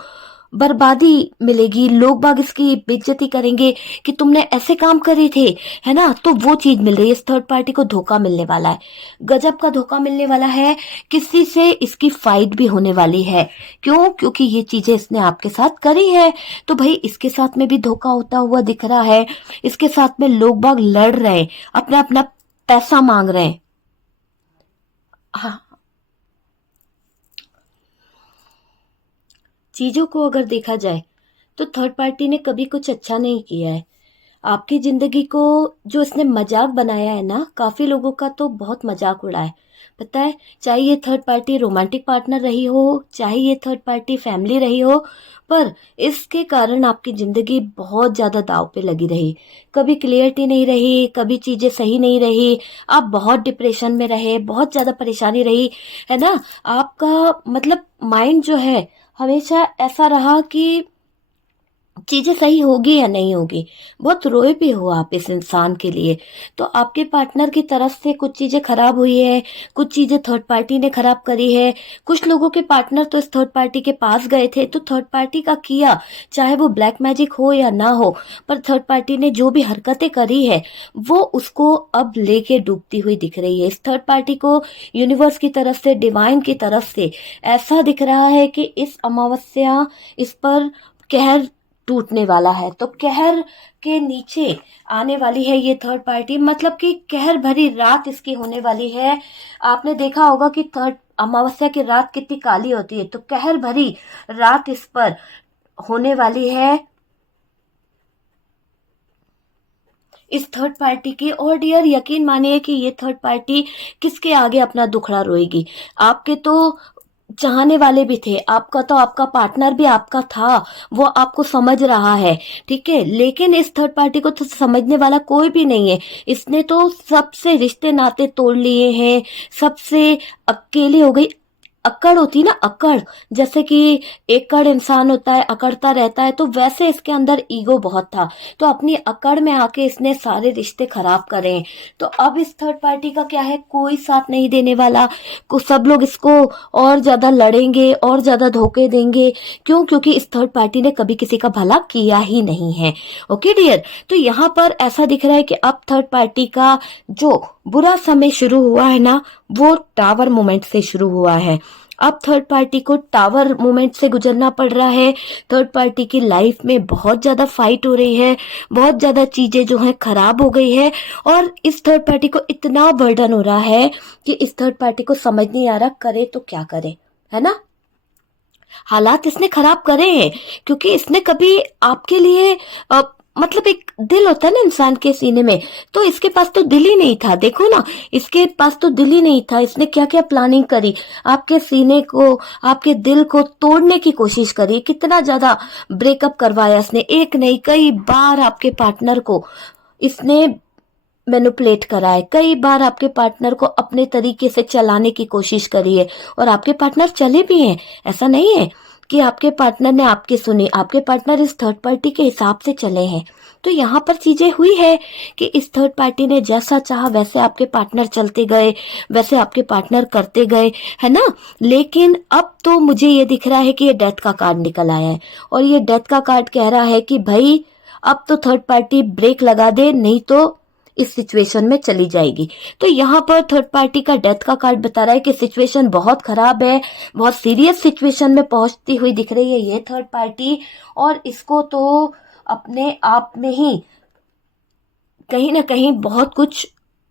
बर्बादी मिलेगी, लोग बाग इसकी बेइज्जती करेंगे कि तुमने ऐसे काम करे थे, है ना। तो वो चीज मिल रही है, इस थर्ड पार्टी को धोखा मिलने वाला है, गजब का धोखा मिलने वाला है। किसी से इसकी फाइट भी होने वाली है। क्यों? क्योंकि ये चीजें इसने आपके साथ करी है, तो भाई इसके साथ में भी धोखा होता हुआ दिख रहा है। इसके साथ में लोग बाग लड़ रहे हैं, अपना अपना पैसा मांग रहे हैं। हाँ, चीजों को अगर देखा जाए तो थर्ड पार्टी ने कभी कुछ अच्छा नहीं किया है। आपकी जिंदगी को जो इसने मजाक बनाया है ना, काफी लोगों का तो बहुत मजाक उड़ा है, पता है। चाहे ये थर्ड पार्टी रोमांटिक पार्टनर रही हो, चाहे ये थर्ड पार्टी फैमिली रही हो, पर इसके कारण आपकी जिंदगी बहुत ज्यादा दाव पे लगी रही। कभी क्लियरिटी नहीं रही, कभी चीजें सही नहीं रही, आप बहुत डिप्रेशन में रहे, बहुत ज्यादा परेशानी रही, है ना। आपका मतलब माइंड जो है हमेशा ऐसा रहा कि चीजें सही होगी या नहीं होगी। बहुत रोए भी हो आप इस इंसान के लिए। तो आपके पार्टनर की तरफ से कुछ चीजें खराब हुई है, कुछ चीजें थर्ड पार्टी ने खराब करी है। कुछ लोगों के पार्टनर तो इस थर्ड पार्टी के पास गए थे, तो थर्ड पार्टी का किया, चाहे वो ब्लैक मैजिक हो या ना हो, पर थर्ड पार्टी ने जो भी हरकतें करी है वो उसको अब लेके डूबती हुई दिख रही है। इस थर्ड पार्टी को यूनिवर्स की तरफ से, डिवाइन की तरफ से ऐसा दिख रहा है कि इस अमावस्या इस पर कहर टूटने वाला है। तो कहर के नीचे आने वाली है ये थर्ड पार्टी, मतलब कि कहर भरी रात इसकी होने वाली है। आपने देखा होगा कि थर्ड अमावस्या की रात कितनी काली होती है, तो कहर भरी रात इस पर होने वाली है इस थर्ड पार्टी की। और डियर यकीन मानिए कि ये थर्ड पार्टी किसके आगे अपना दुखड़ा रोएगी। आपके तो चाहने वाले भी थे, आपका तो आपका पार्टनर भी आपका था, वो आपको समझ रहा है, ठीक है। लेकिन इस थर्ड पार्टी को तो समझने वाला कोई भी नहीं है। इसने तो सबसे रिश्ते नाते तोड़ लिए हैं, सबसे अकेली हो गई। अक्कड़ होती ना, अक्कड़, जैसे कि एकड़ इंसान होता है, अकड़ता रहता है, तो वैसे इसके अंदर ईगो बहुत था। तो अपनी अकड़ में आके इसने सारे रिश्ते खराब करे हैं। तो अब इस थर्ड पार्टी का क्या है, कोई साथ नहीं देने वाला, को सब लोग इसको और ज्यादा लड़ेंगे और ज्यादा धोखे देंगे। क्यों? क्योंकि इस थर्ड पार्टी ने कभी किसी का भला किया ही नहीं है। ओके डियर, तो यहाँ पर ऐसा दिख रहा है कि अब थर्ड पार्टी का जो बुरा समय शुरू हुआ है ना, वो टावर मोमेंट से शुरू हुआ है। अब थर्ड पार्टी को टावर मोमेंट से गुजरना पड़ रहा है। थर्ड पार्टी की लाइफ में बहुत ज्यादा फाइट हो रही है, बहुत ज्यादा चीजें जो है खराब हो गई है, और इस थर्ड पार्टी को इतना बर्डन हो रहा है कि इस थर्ड पार्टी को समझ नहीं आ रहा करे तो क्या करे, है ना। हालात इसने खराब करे हैं, क्योंकि इसने कभी आपके लिए मतलब एक दिल होता है ना इंसान के सीने में, तो इसके पास तो दिल ही नहीं था। देखो ना, इसके पास तो दिल ही नहीं था। इसने क्या क्या प्लानिंग करी, आपके सीने को, आपके दिल को तोड़ने की कोशिश करी, कितना ज्यादा ब्रेकअप करवाया इसने। एक नहीं, कई बार आपके पार्टनर को इसने मैनिपुलेट करा है, कई बार आपके पार्टनर को अपने तरीके से चलाने की कोशिश करी है, और आपके पार्टनर चले भी हैं। ऐसा नहीं है कि आपके पार्टनर ने आपकी सुनी, आपके पार्टनर इस थर्ड पार्टी के हिसाब से चले हैं। तो यहाँ पर चीजें हुई है कि इस थर्ड पार्टी ने जैसा चाहा वैसे आपके पार्टनर चलते गए, वैसे आपके पार्टनर करते गए, है ना। लेकिन अब तो मुझे ये दिख रहा है कि ये डेथ का कार्ड निकल आया है, और ये डेथ का कार्ड कह रहा है कि भाई अब तो थर्ड पार्टी ब्रेक लगा दे, नहीं तो इस सिचुएशन में चली जाएगी। तो यहाँ पर थर्ड पार्टी का डेथ का कार्ड बता रहा है कि सिचुएशन बहुत खराब है, बहुत सीरियस सिचुएशन में पहुंचती हुई दिख रही है ये थर्ड पार्टी। और इसको तो अपने आप में ही कहीं ना कहीं बहुत कुछ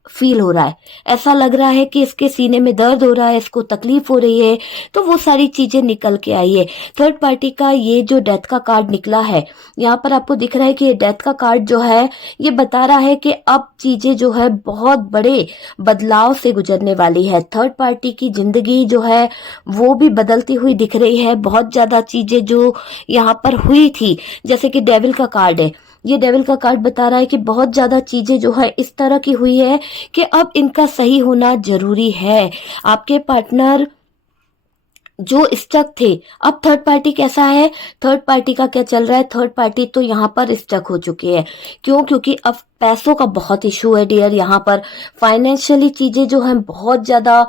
फील हो रहा है। ऐसा लग रहा है कि इसके सीने में दर्द हो रहा है, इसको तकलीफ हो रही है, तो वो सारी चीजें निकल के आई है। थर्ड पार्टी का ये जो डेथ का कार्ड निकला है, यहाँ पर आपको दिख रहा है कि ये डेथ का कार्ड जो है ये बता रहा है कि अब चीजें जो है बहुत बड़े बदलाव से गुजरने वाली है। थर्ड पार्टी की जिंदगी जो है वो भी बदलती हुई दिख रही है। बहुत ज्यादा चीजें जो यहाँ पर हुई थी, जैसे कि डेविल का कार्ड है, ये डेविल का कार्ड बता रहा है कि बहुत ज्यादा चीजें जो है इस तरह की हुई है कि अब इनका सही होना जरूरी है। आपके पार्टनर जो स्टक थे, अब थर्ड पार्टी कैसा है, थर्ड पार्टी का क्या चल रहा है, थर्ड पार्टी तो यहाँ पर स्टक हो चुकी है। क्यों? क्योंकि अब पैसों का बहुत इशू है डियर। यहाँ पर फाइनेंशियली चीजें जो है बहुत ज्यादा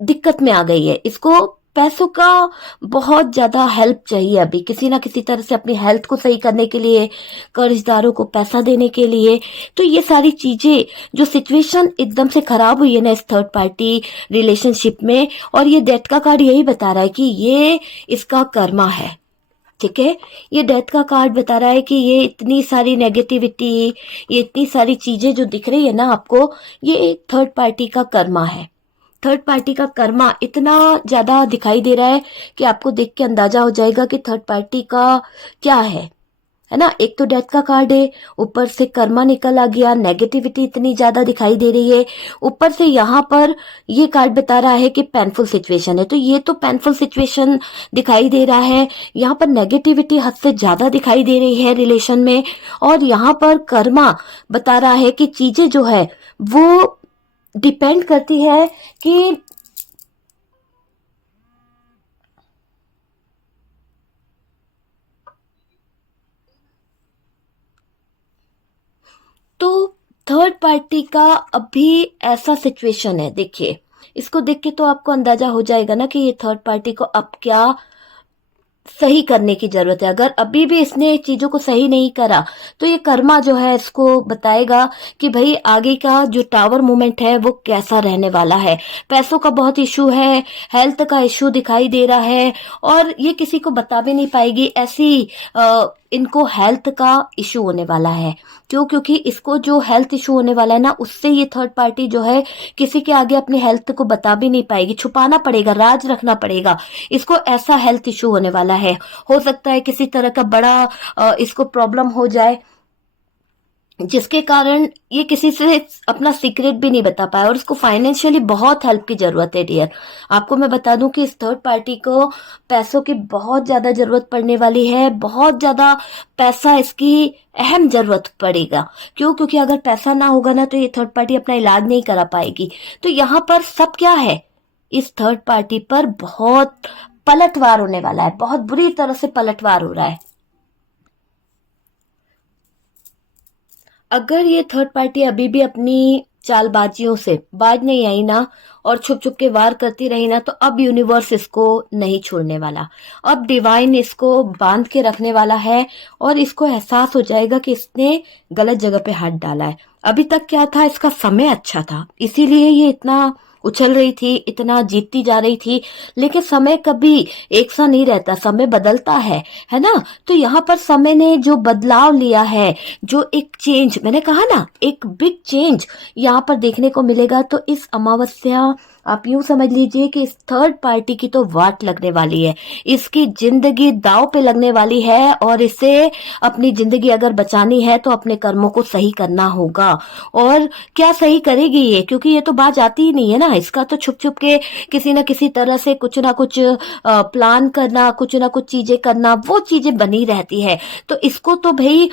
दिक्कत में आ गई है। इसको पैसों का बहुत ज्यादा हेल्प चाहिए अभी, किसी ना किसी तरह से अपनी हेल्थ को सही करने के लिए, कर्जदारों को पैसा देने के लिए। तो ये सारी चीजें जो सिचुएशन एकदम से खराब हुई है ना इस थर्ड पार्टी रिलेशनशिप में, और ये डेथ का कार्ड यही बता रहा है कि ये इसका कर्मा है, ठीक है। ये डेथ का कार्ड बता रहा है कि ये इतनी सारी नेगेटिविटी, ये इतनी सारी चीजें जो दिख रही है ना आपको, ये थर्ड पार्टी का कर्मा है। थर्ड पार्टी का कर्मा इतना ज्यादा दिखाई दे रहा है कि आपको देख के अंदाजा हो जाएगा कि थर्ड पार्टी का क्या है। है ना। एक तो डेथ का कार्ड है, ऊपर से कर्मा निकल आ गया, नेगेटिविटी इतनी ज्यादा दिखाई दे रही है, ऊपर से यहाँ पर ये कार्ड बता रहा है कि पेनफुल सिचुएशन है। तो ये तो पेनफुल सिचुएशन दिखाई दे रहा है, यहाँ पर नेगेटिविटी हद से ज्यादा दिखाई दे रही है रिलेशन में, और यहाँ पर कर्मा बता रहा है कि चीजें जो है वो डिपेंड करती है कि तो थर्ड पार्टी का अभी ऐसा सिचुएशन है। देखिए, इसको देख के तो आपको अंदाजा हो जाएगा ना कि ये थर्ड पार्टी को अब क्या सही करने की जरूरत है। अगर अभी भी इसने चीजों को सही नहीं करा तो ये कर्मा जो है इसको बताएगा कि भाई आगे का जो टावर मूवमेंट है वो कैसा रहने वाला है। पैसों का बहुत इशू है, हेल्थ का इशू दिखाई दे रहा है, और ये किसी को बता भी नहीं पाएगी, ऐसी इनको हेल्थ का इशू होने वाला है। क्यों? क्योंकि इसको जो हेल्थ इशू होने वाला है ना, उससे ये थर्ड पार्टी जो है किसी के आगे अपनी हेल्थ को बता भी नहीं पाएगी, छुपाना पड़ेगा, राज रखना पड़ेगा इसको। ऐसा हेल्थ इशू होने वाला है। हो सकता है किसी तरह का बड़ा इसको प्रॉब्लम हो जाए, जिसके कारण ये किसी से अपना सीक्रेट भी नहीं बता पाया, और इसको फाइनेंशियली बहुत हेल्प की जरूरत है डियर। आपको मैं बता दूं कि इस थर्ड पार्टी को पैसों की बहुत ज्यादा जरूरत पड़ने वाली है, बहुत ज्यादा पैसा इसकी अहम जरूरत पड़ेगा। क्यों? क्योंकि अगर पैसा ना होगा ना तो ये थर्ड पार्टी अपना इलाज नहीं करा पाएगी। तो यहाँ पर सब क्या है, इस थर्ड पार्टी पर बहुत पलटवार होने वाला है, बहुत बुरी तरह से पलटवार हो रहा है। अगर ये थर्ड पार्टी अभी भी अपनी चालबाजियों से बाज नहीं आई ना, और छुप छुप के वार करती रही ना, तो अब यूनिवर्स इसको नहीं छोड़ने वाला। अब डिवाइन इसको बांध के रखने वाला है, और इसको एहसास हो जाएगा कि इसने गलत जगह पे हाथ डाला है। अभी तक क्या था, इसका समय अच्छा था, इसीलिए ये इतना उछल रही थी, इतना जीतती जा रही थी। लेकिन समय कभी एक सा नहीं रहता, समय बदलता है ना। तो यहाँ पर समय ने जो बदलाव लिया है, जो एक चेंज, मैंने कहा ना एक बिग चेंज यहाँ पर देखने को मिलेगा। तो इस अमावस्या आप यूं समझ लीजिए कि इस थर्ड पार्टी की तो वाट लगने वाली है, इसकी जिंदगी दांव पे लगने वाली है, और इसे अपनी जिंदगी अगर बचानी है तो अपने कर्मों को सही करना होगा। और क्या सही करेगी ये? क्योंकि ये तो बात आती ही नहीं है ना, इसका तो छुप छुप के किसी ना किसी तरह से कुछ ना कुछ प्लान करना, कुछ ना कुछ चीजें करना, वो चीजें बनी रहती है। तो इसको तो भाई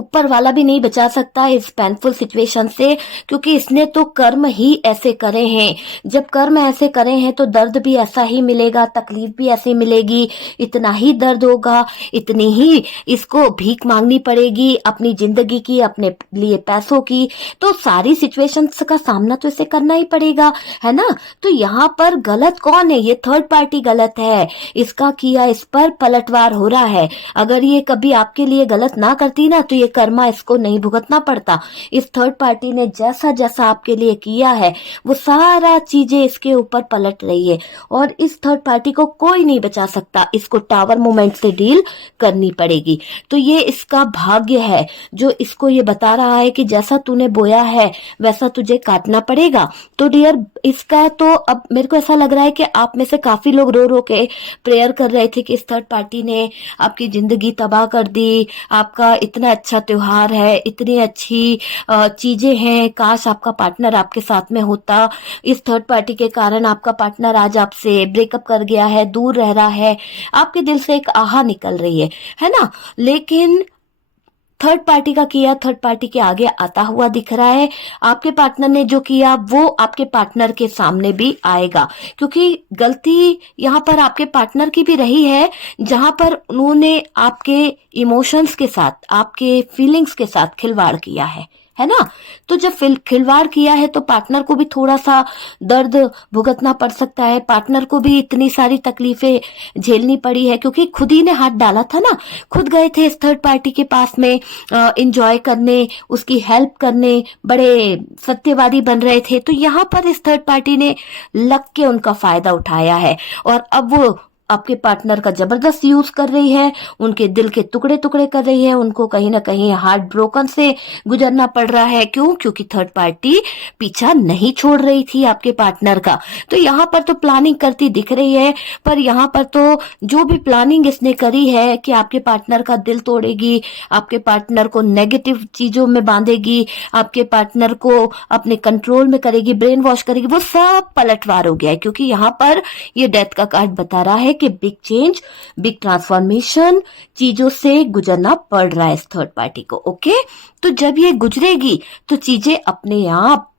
ऊपर वाला भी नहीं बचा सकता इस पेनफुल सिचुएशन से, क्योंकि इसने तो कर्म ही ऐसे करे हैं। जब कर्म ऐसे करे हैं तो दर्द भी ऐसा ही मिलेगा, तकलीफ भी ऐसी मिलेगी, इतना ही दर्द होगा, इतनी ही इसको भीख मांगनी पड़ेगी अपनी जिंदगी की, अपने लिए पैसों की। तो सारी सिचुएशंस का सामना तो इसे करना ही पड़ेगा, है ना। तो यहाँ पर गलत कौन है? ये थर्ड पार्टी गलत है, इसका किया इस पर पलटवार हो रहा है। अगर ये कभी आपके लिए गलत ना करती ना तो ये कर्मा इसको नहीं भुगतना पड़ता। इस थर्ड पार्टी ने जैसा जैसा आपके लिए किया है वो सारा चीजें इसके ऊपर पलट रही है, और इस थर्ड पार्टी को कोई नहीं बचा सकता। इसको टावर मूवमेंट से डील करनी पड़ेगी। तो ये इसका भाग्य है जो इसको ये बता रहा है कि जैसा तूने बोया है वैसा तुझे काटना पड़ेगा। तो डियर, इसका तो अब मेरे को ऐसा लग रहा है कि आप में से काफी लोग रो रो के प्रेयर कर रहे थे कि इस थर्ड पार्टी ने आपकी जिंदगी तबाह कर दी, आपका इतना अच्छा त्योहार है, इतनी अच्छी चीजें हैं, काश आपका पार्टनर आपके साथ में होता। इस थर्ड पार्टी के कारण आपका पार्टनर आज आपसे ब्रेकअप कर गया है, दूर रह रहा है, आपके दिल से एक आहा निकल रही है ना। लेकिन थर्ड पार्टी का किया थर्ड पार्टी के आगे आता हुआ दिख रहा है। आपके पार्टनर ने जो किया वो आपके पार्टनर के सामने भी आएगा, क्योंकि गलती यहाँ पर आपके पार्टनर की भी रही है, जहां पर उन्होंने आपके इमोशंस के साथ, आपके फीलिंग्स के साथ खिलवाड़ किया है ना। तो जब खिलवाड़ किया है तो पार्टनर को भी थोड़ा सा दर्द भुगतना पड़ सकता है, पार्टनर को भी इतनी सारी तकलीफें झेलनी पड़ी है, क्योंकि खुद ही ने हाथ डाला था ना, खुद गए थे इस थर्ड पार्टी के पास में एंजॉय करने, उसकी हेल्प करने, बड़े सत्यवादी बन रहे थे। तो यहाँ पर इस थर्ड पार्टी ने लग के उनका फायदा उठाया है, और अब वो आपके पार्टनर का जबरदस्त यूज कर रही है, उनके दिल के टुकड़े टुकड़े कर रही है, उनको कहीं ना कहीं हार्ट ब्रोकन से गुजरना पड़ रहा है। क्यों? क्योंकि थर्ड पार्टी पीछा नहीं छोड़ रही थी आपके पार्टनर का। तो यहाँ पर तो प्लानिंग करती दिख रही है, पर यहाँ पर तो जो भी प्लानिंग इसने करी है कि आपके पार्टनर का दिल तोड़ेगी, आपके पार्टनर को नेगेटिव चीजों में बांधेगी, आपके पार्टनर को अपने कंट्रोल में करेगी, ब्रेन वॉश करेगी, वो सब पलटवार हो गया है। क्योंकि यहाँ पर ये डेथ का कार्ड बता रहा है कि बिग चेंज, बिग ट्रांसफॉर्मेशन, चीजों से गुजरना पड़ रहा है इस थर्ड पार्टी को। ओके, तो जब ये गुजरेगी तो चीजें अपने आप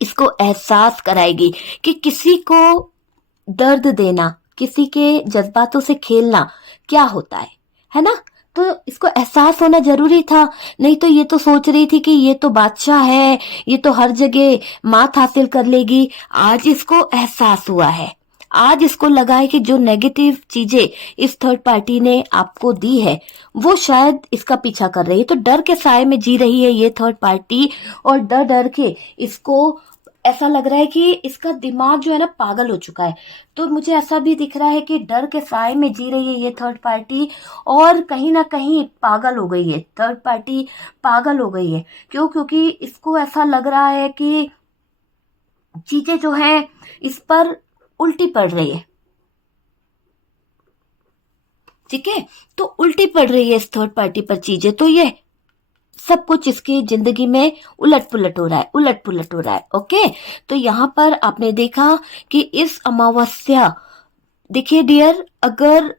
इसको एहसास कराएगी कि किसी को दर्द देना, किसी के जज्बातों से खेलना क्या होता है ना। तो इसको एहसास होना जरूरी था, नहीं तो ये तो सोच रही थी कि ये तो बादशाह है, ये तो हर जगह मात हासिल कर लेगी। आज इसको एहसास हुआ है, आज इसको लगा है कि जो नेगेटिव चीजें इस थर्ड पार्टी ने आपको दी है वो शायद इसका पीछा कर रही है। तो डर के साए में जी रही है ये थर्ड पार्टी, और डर डर के इसको ऐसा लग रहा है कि इसका दिमाग जो है ना पागल हो चुका है। तो मुझे ऐसा भी दिख रहा है कि डर के साए में जी रही है ये थर्ड पार्टी, और कहीं ना कहीं पागल हो गई है थर्ड पार्टी, पागल हो गई है। क्यों? क्योंकि इसको ऐसा लग रहा है कि चीजें जो है इस पर उल्टी पड़ रही है। ठीक है, तो उल्टी पड़ रही है इस थर्ड पार्टी पर चीजें, तो ये सब कुछ इसकी जिंदगी में उलट पुलट हो रहा है, उलट पुलट हो रहा है। ओके, तो यहाँ पर आपने देखा कि इस अमावस्या, देखिए डियर, अगर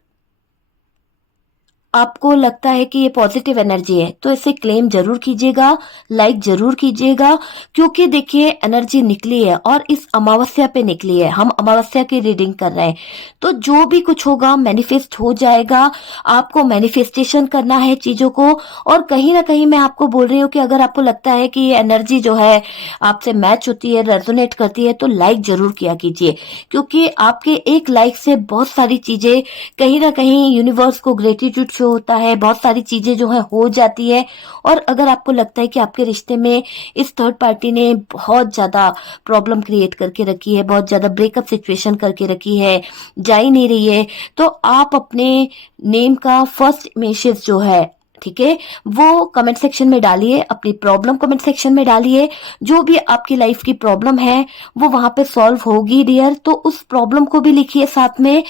आपको लगता है कि ये पॉजिटिव एनर्जी है तो इसे क्लेम जरूर कीजिएगा, लाइक जरूर कीजिएगा। क्योंकि देखिए एनर्जी निकली है और इस अमावस्या पे निकली है, हम अमावस्या की रीडिंग कर रहे हैं, तो जो भी कुछ होगा मैनिफेस्ट हो जाएगा। आपको मैनिफेस्टेशन करना है चीजों को। और कहीं ना कहीं मैं आपको बोल रही हूँ कि अगर आपको लगता है कि ये एनर्जी जो है आपसे मैच होती है, रेजोनेट करती है, तो लाइक जरूर किया कीजिए। क्योंकि आपके एक लाइक से बहुत सारी चीजें कहीं ना कहीं यूनिवर्स को ग्रेटिट्यूड शो होता है, बहुत सारी चीजें जो है हो जाती है। और अगर आपको लगता है कि आपके रिश्ते में इस थर्ड पार्टी ने बहुत ज्यादा प्रॉब्लम क्रिएट करके रखी है, बहुत ज्यादा ब्रेकअप सिचुएशन करके रखी है, जा ही नहीं रही है, तो आप अपने नेम का फर्स्ट मैसेज जो है, ठीक है, वो कमेंट सेक्शन में डालिए, अपनी प्रॉब्लम कमेंट सेक्शन में डालिए। जो भी आपकी लाइफ की प्रॉब्लम है वो वहां पे सॉल्व होगी डियर, तो उस प्रॉब्लम को भी लिखिए साथ में।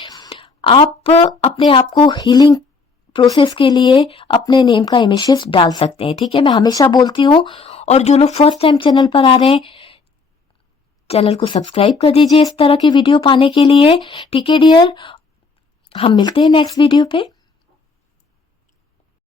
आप अपने आप को हीलिंग प्रोसेस के लिए अपने नेम का इमेजेस डाल सकते हैं। ठीक है, मैं हमेशा बोलती हूँ। और जो लोग फर्स्ट टाइम चैनल पर आ रहे हैं, चैनल को सब्सक्राइब कर दीजिए इस तरह की वीडियो पाने के लिए। ठीक है डियर, हम मिलते हैं नेक्स्ट वीडियो पे।